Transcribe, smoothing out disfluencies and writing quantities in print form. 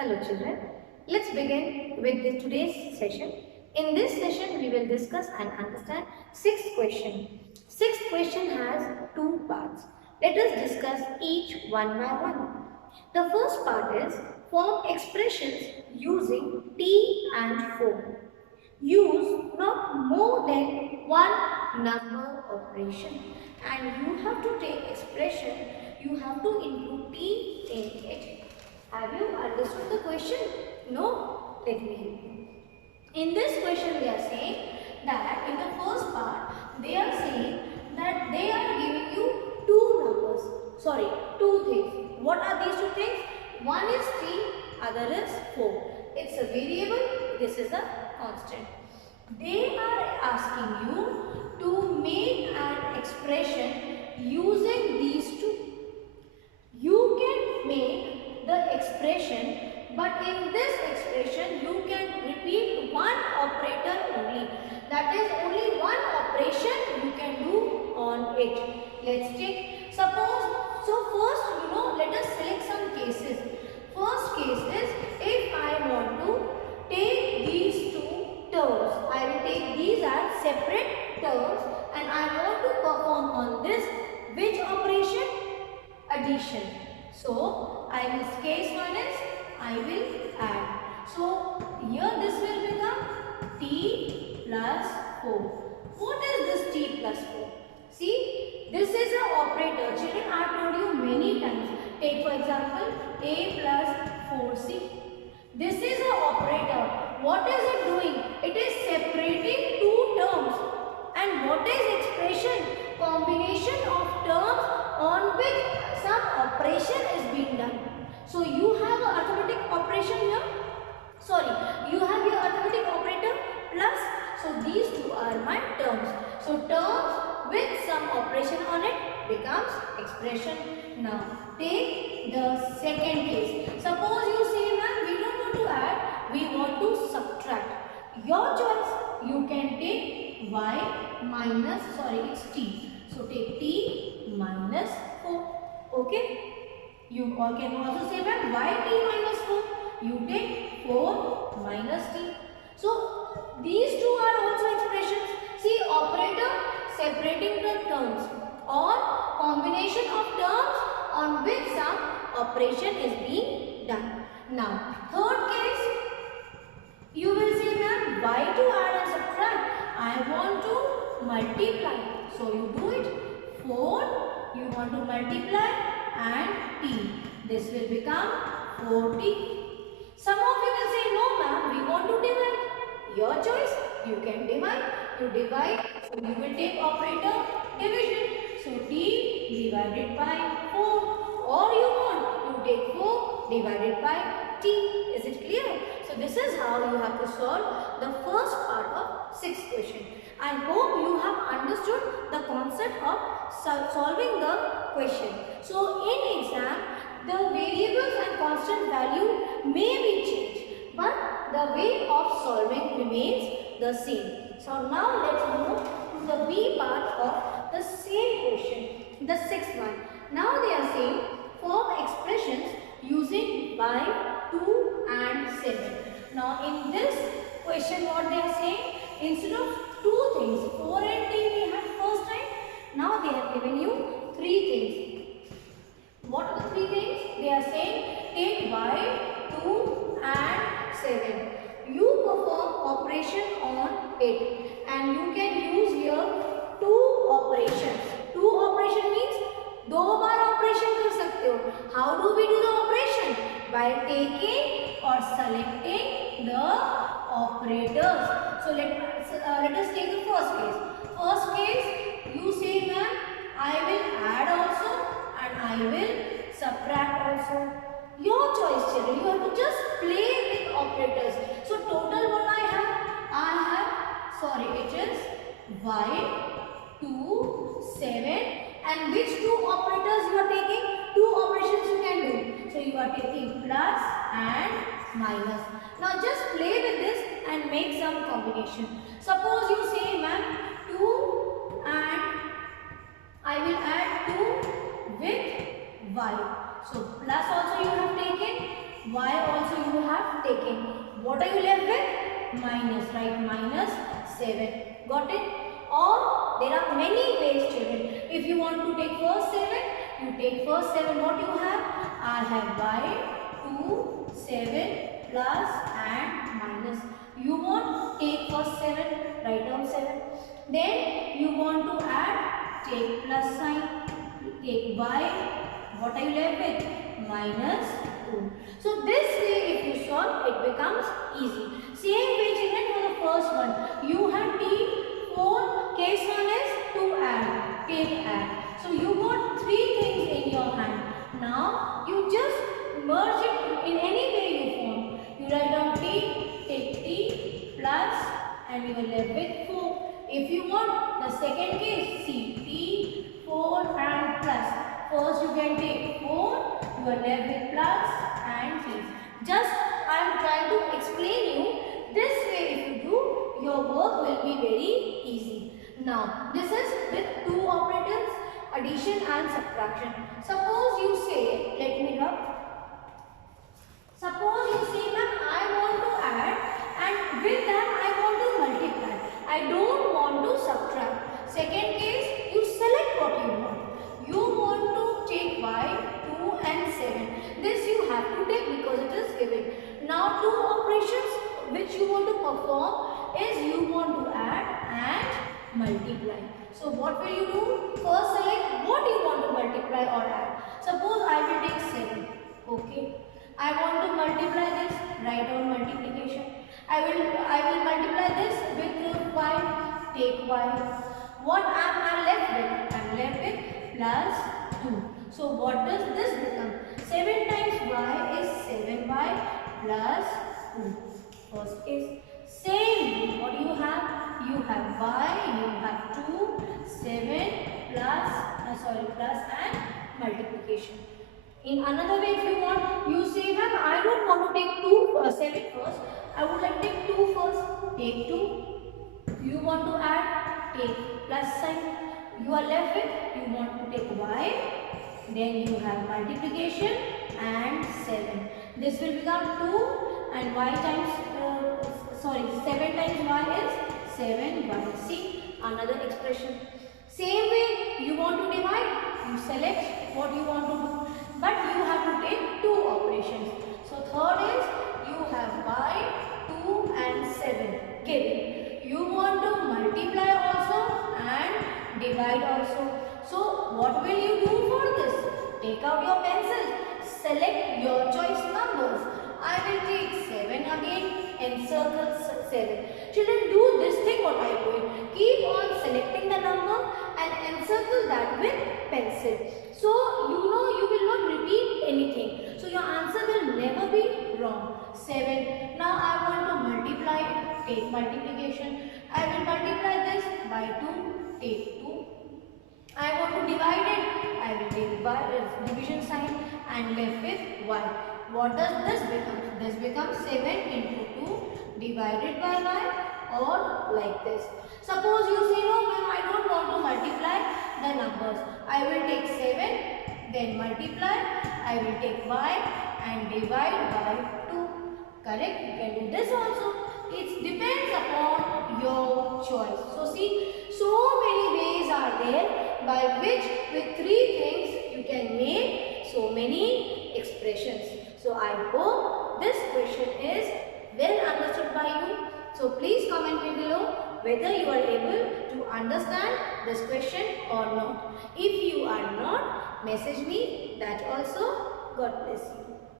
Hello children, let's begin with today's session. In this session, we will discuss and understand sixth question. Sixth question has two parts. Let us discuss each one by one. The first part is form expressions using T and 4. Use not more than one number operation, and you have to take expression, you have to include T in it. Have you understood the question? No? Let me help you. In this question they are saying that in the first part they are saying that they are giving you two things. What are these two things? One is 3, other is 4. It's a variable, this is a constant. They are asking you to make an expression using these two. You can make the expression, but in this expression you can repeat one operator only. That is, only one operation you can do on it. Let's take, suppose, so first let us select some cases. First case is, if I want to take these two terms, I will take these as separate terms and I want to perform on this which operation? Addition. So, case one is I will add. So, here this will become T plus 4. What is this T plus 4? See, this is an operator. Children, I have told you many times. Take for example A plus 4C. This is an operator. What is it doing? It is separating two terms. And what is expression? Combination of terms on which some operation is being done. So you have an arithmetic operation here. You have your arithmetic operator plus. So these two are my terms. So terms with some operation on it becomes expression. Now take the second case. Suppose you say, ma'am, we don't want to add, we want to subtract. Your choice. You can take y minus, it's t. So take t minus 4. Okay. You can also say that y t minus 4. You take 4 minus t. So these two are also expressions. See, operator separating the terms or combination of terms on which some operation is being done. Now third case, you will say, ma'am, why to add and subtract? I want to multiply. So you do it. 4, you want to multiply and t. This will become 4t. Some of you will say, no ma'am, we want to divide. Your choice. You can divide. You divide. So you will take operator division. So t divided by 4. Or you want to take 4 divided by t. Is it clear? So this is how you have to solve the first part of sixth question. I hope you have understood the concept of solving the question. So in exam, the variables and constant value may be changed, but the way of solving remains the same. So now let's move to the B part of the same question, the sixth one. Now they are saying form expressions using y, 2 and 7. Now in this question what they are saying, instead of two things, 4 and t we had first time, now they have given you 3 things. What are the 3 things? They are saying take y, 2 and 7. You perform operation on it and you can use here 2 operations. 2 operation means 2 bar operation कर सकते हो. How do we do the operation? By taking or selecting the operators. So let us take the first case. First case, you say, ma'am, I will add also and I will subtract also. Your choice, children. You have to just play with operators. So total what I have? It is y, 2, 7. And which 2 operators you are taking? 2 operations you can do. So you are taking plus and minus. Now just play with this and make some combination. Suppose you say, ma'am, 2 and I will add 2 with y. So plus also you have taken, y also you have taken. What are you left with? Minus, right? Minus 7. Got it? Or there are many ways, children. If you want to take first 7, you take first 7. What you have? I have y 2, 7 plus and minus. You want take first 7, write down 7. Then you want to add, take plus sign, take y. What are you left with? Minus 2. So this way if you solve, it becomes easy. Same way, children, for the first one. You have T4, case one is to add, take add. So you got 3 things in your hand. Now you just merge it in any way you want. You write down T, take T plus and you are left with 4. If you want the second case, see T, 4 and plus. First you can take 4, you are left with plus and 3. Just I am trying to explain you. This way if you do, your work will be very easy. Now this is with 2 operators, addition and subtraction. Suppose you say, let me rub. Suppose you say that I want to add and with that I want to multiply. I don't want to subtract. Second case, you select what you want. You want to take y, 2 and 7. This you have to take because it is given. Now 2 operations which you want to perform is you want to add and multiply. So what will you do? First select what you want to multiply or add. Suppose I will take 7. Okay. I want to multiply this. Write down multiplication. I will multiply this with y. Take y. What am I left with? I am left with plus 2. So what does this become? 7 times y is 7y plus 2. First case. Same. What do you have? You have y, you have 2, 7 plus, plus and multiplication. In another way, if you want, you say that I don't want to take 7 first. I would like to take 2 first. Take 2. You want to add, take plus sign. You are left with, you want to take y. Then you have multiplication and 7. This will become 2 and y times, 7 times y is 7y. See, another expression. Same way, you want to divide, you select what you want to do. But you have to take 2 operations. So third is, you have y, 2 and 7 given. You want to multiply also and divide also. So what will you do for this? Take out your pencil. Select your choice numbers. I will take 7 again, encircle 7. Children, do this thing what I am doing. Keep on selecting the number and encircle that with pencil. So you know you will not repeat anything. So your answer will never be wrong. 7. Now I want to multiply. Take multiplication. I will multiply this by 2. Take 2. I want to divide it. I will take division sign and left with y. What does this become? This becomes 7 into 2 divided by y or like this. Suppose you say no ma'am, I don't want to multiply the numbers. I will take 7, then multiply. I will take y and divide by 2. Correct? You can do this also. It depends upon your choice. So see, so many ways are there by which with 3 things you can make so many expressions. So I hope this question is well understood by you. So please comment me below whether you are able to understand this question or not. If you are not, message me that also. God bless you.